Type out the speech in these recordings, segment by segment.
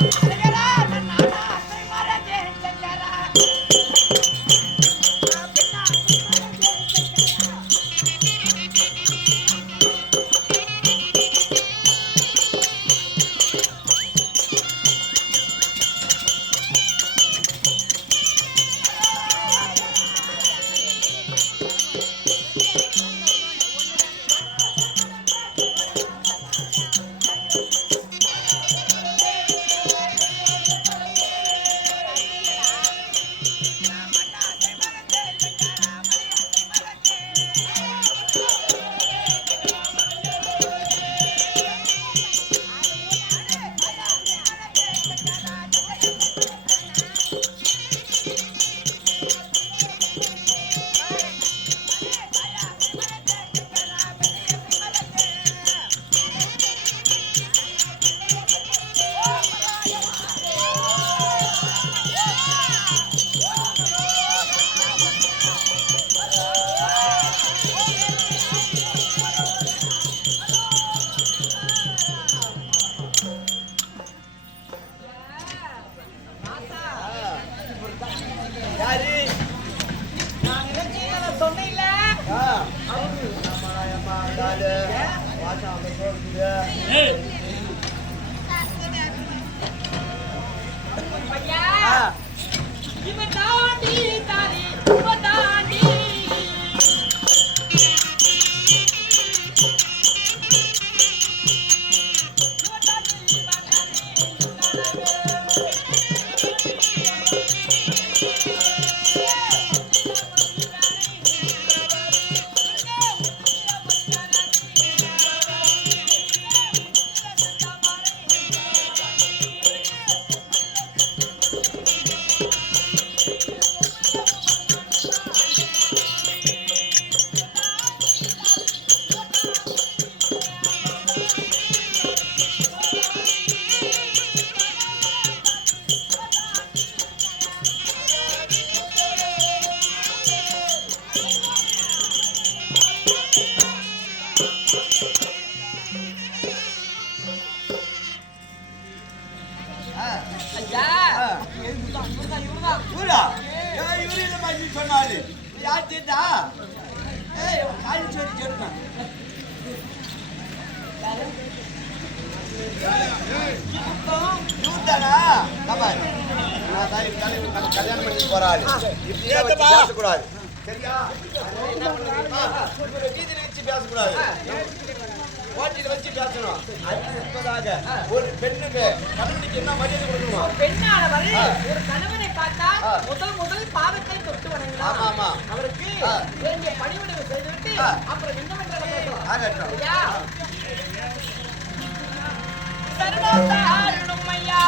Yeah. இவன் தாண்டி ஐயா இவரா? இவரு இல்லம்மா நீ சொன்னாரு? இது ஏய், காலி சோறு இவர்தானா? கபால். நான் தான் கல்யாணம் பண்ணி இப்படியே பேசக்கூடாது. சரியா? வச்சு பேசக்கூடாது. ஓட்டில வச்சு பேசணும். ஒரு பெண்ணுக்கு கணவனுக்கு என்ன மரியாதை கொடுக்கணுமா? பெண்ணானவர். ஒரு கணவனை பார்த்தா. முதல் முதல் பாதத்தை தொட்டு வணங்கலாம் ஆமா. அவருக்கு. வேண்டிய பணிவிடை செய்துவிட்டு. அப்புறம். ஐயா சரணம் ஐயா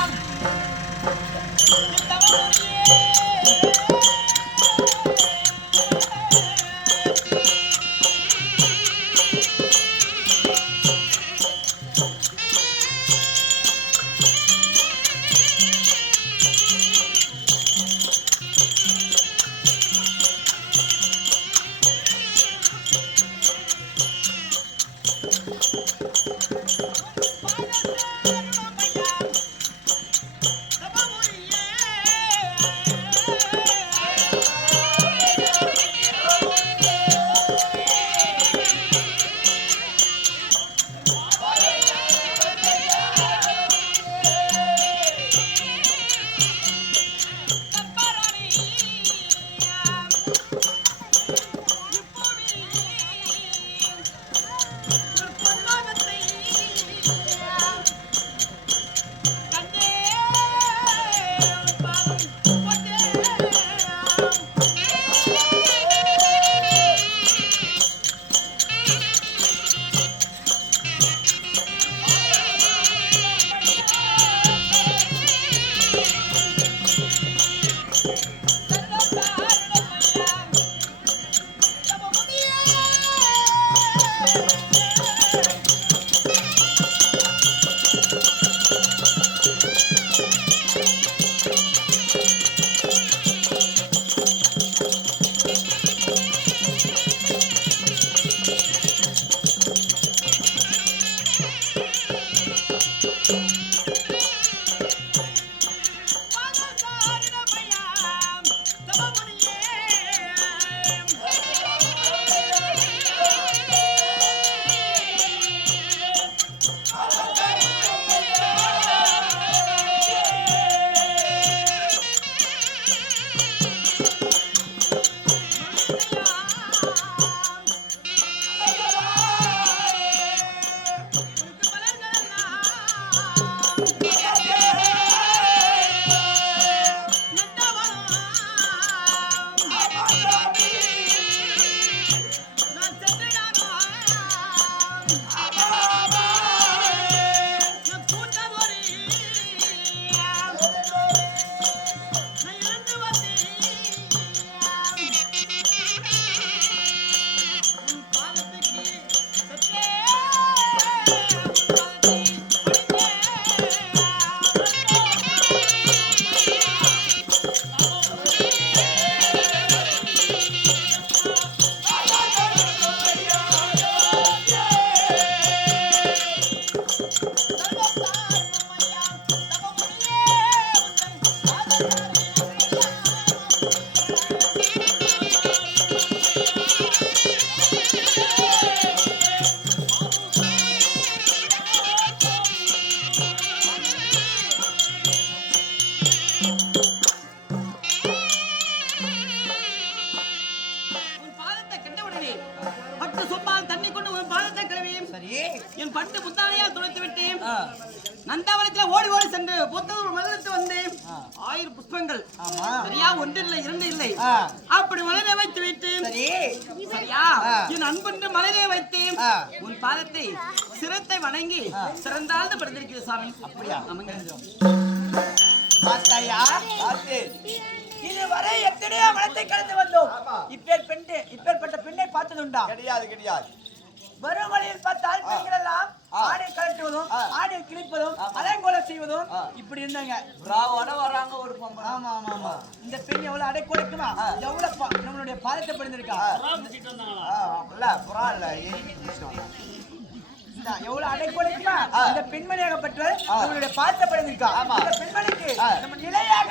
ஓடி ஓடி சென்று புத்தகம் மலர்த்து வந்தேன் ஆயிரம் புஷ்பங்கள் ஆமா. சரியா? ஒன்று இல்லை இரண்டு இல்லை. அப்படி மலரை வைத்து விட்டேன் சரி. சரியா. என் அன்பென்று மலரை வைத்தேன். ஆ. உன் பாதத்தை சிரத்தை வணங்கி சிறந்தாழ்ந்து படுத்திருக்கிறது சாமி. அப்படியா? இதுவரை எத்தனையோ மனத்தை கடந்து வந்தோம். இப்பேர் பெண்ணு இப்பேற்பட்ட பெண்ணை பார்த்ததுண்டா? கிடையாது கிடையாது. வரும் வழியில் பார்த்தால் பெண்கள் எல்லாம். ஆடை கழட்டுவதும் ஆ. ஆடை கிழிப்பதும் ஆமா. அலைங்கோலம் செய்வதும். இப்படி இருந்தாங்க. ராவோட வராங்க ஒரு பொம்பளை. ஆமா ஆமா ஆமா. இந்த பெண் எவ்வளவு அடை குறைக்குமா? ஆ. எவ்வளவு நம்மளுடைய பாதத்தை படிந்திருக்கா? இல்ல புறா இல்ல எவ்வளவு அடை குறைக்குமா ஆ. இந்த பெண்மணியாகப்பட்டவள் ஆ. நம்மளுடைய பாதத்தை படிந்திருக்கா ஆமா. இந்த பெண்மணிக்கு நிலையாக.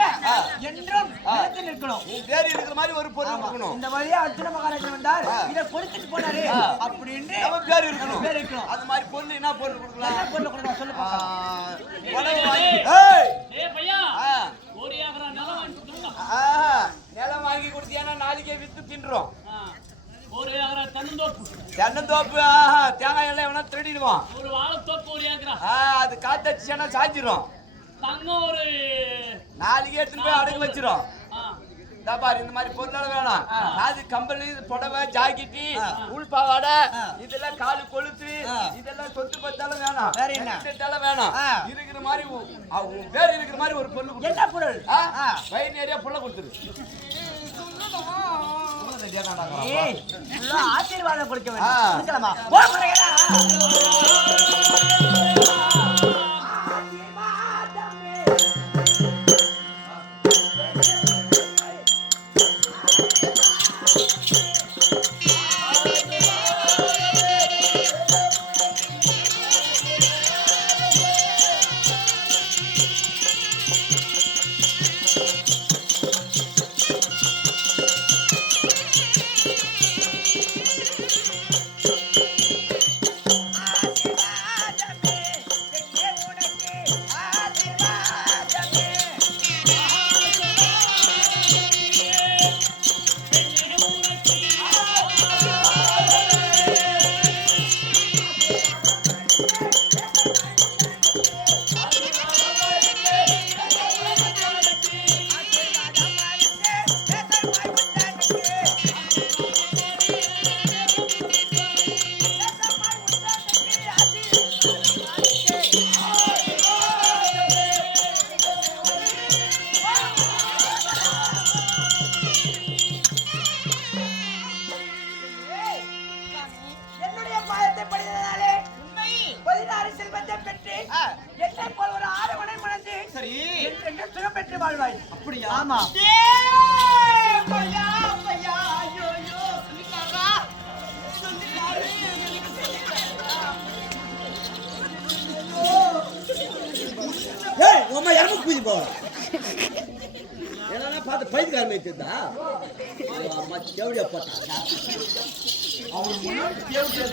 என்றும். நிலைத்து நிற்கணும். பேர் இருக்கிற மாதிரி ஒரு பொருள். இருக்கணும். இந்த வழியா அர்ஜுன மகாராஜன் வந்தார். இதை கொடுத்துட்டு போனாரு. அப்படின்னு நம்ம பேர் இருக்கணும். பேர் இருக்கணும். அது மாதிரி பொருள் என்ன பொருள் என்ன கொடுக்கலாம்? பொருள் கொடுக்கணும் சொல்லு. நிலம் வாங்கி கொடுத்தீங்கன்னா நாளைக்கே வித்து தின்றோம். ஒரு தென்னந்தோப்பு தென்னந்தோப்பு தேங்காய் எல்லாம் எவனா திருடிடுவான் ஒரு வாழைத்தோப்பு ஒரு ஏக்கரா அது காத்தடிச்சுன்னா சாஞ்சிரும் தங்கம் ஒரு நாளைக்கே எடுத்துட்டு போய் அடகு வச்சிரும் ஆ. இதா பாரு இந்த மாதிரி பொருளெல்லாம் வேணாம். அது கம்பளி புடவை ஜாக்கெட்டு. உள் பாவாடை. இதெல்லாம் காலு கொளுத்து. இதெல்லாம் சொத்து பத்தாலும் வேணாம் வேற என்ன? வேணாம். இருக்கிற மாதிரி பேர் இருக்கிற மாதிரி ஒரு கொடுத்து என்ன பொருள். வயிறு நிறைய புள்ள கொடுத்துரு ஆசீர்வாதம் கொடுக்க வேண்டும். சொல்லிட்டாரா? ஏய் உமா எறும்பு கூதி போ. என்னன்னா பார்த்து பைத்துக்கார மேய்க்குதா அம்மா தேவடியா போட்டா. அவங்க முன்னாடி கேவடியா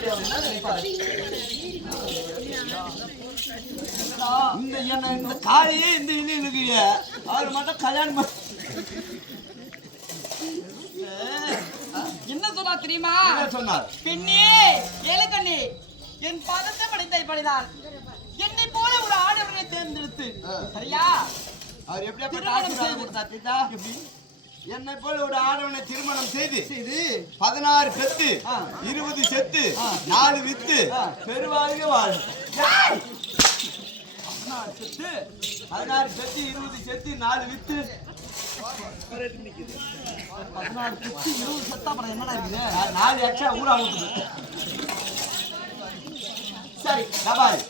இந்த என்ன இந்த காலையே இந்த இது இருக்கிறீங்க அவர் மட்டும் கல்யாணம் என்ன சொன்னா தெரியுமா? சொன்னார்? பெண்ணே ஏலக்கண்ணே என் பாதத்தை படைத்தை படிதான் என்னை போல ஒரு ஆடவனை தேர்ந்தெடுத்து. சரியா? அவர். கொடுத்தா தீதா என்னை போல ஒரு ஆடவனை திருமணம் செய்து செய்து. பதினாறு பெத்து இருபது செத்து நாலு வித்து பெருவாழ்க பதினாறு செத்து பதினாறு செத்து இருபது செத்து நாலு வித்து. பதினாறு செத்து இருபது செத்தா அப்புறம் என்னடா இருக்குது? நாலு எக்ஸ்ட்ரா ஊரா சரி? இந்த மாதிரி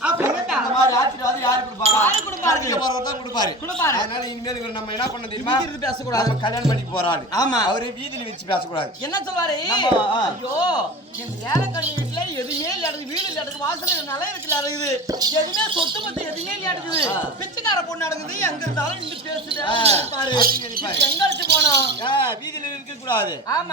ஆசீர்வாதம் யாரு யாரு கொடுப்பாரு? கடைக்கு போறவர் தான் கொடுப்பாரு கொடுப்பாரு. அதனால இனிமேல் இவர் நம்ம என்ன பண்ண தெரியுமா இங்கிருந்து பேசக்கூடாது. நம்ம கல்யாணம் பண்ணி போறாரு ஆமா. அவரு வீதியில வச்சு பேசக்கூடாது என்ன ஆ. ஐயோ இந்த ஏலக்கண்ணி வீட்டுல எதுவுமே இல்ல வீடு இல்ல இடத்துக்கு வாசல் இருக்குல்ல இருக்குது எதுவுமே சொத்து பத்து எதுவுமே இல்ல இருக்குது ஆ. பிச்சைக்கார பொண்ணு நடக்குது எங்க இருந்தாலும் நின்று பேசுது. பாரு. எங்க அழைச்சு போனோம் வீதியில இருக்க கூடாது ஆமா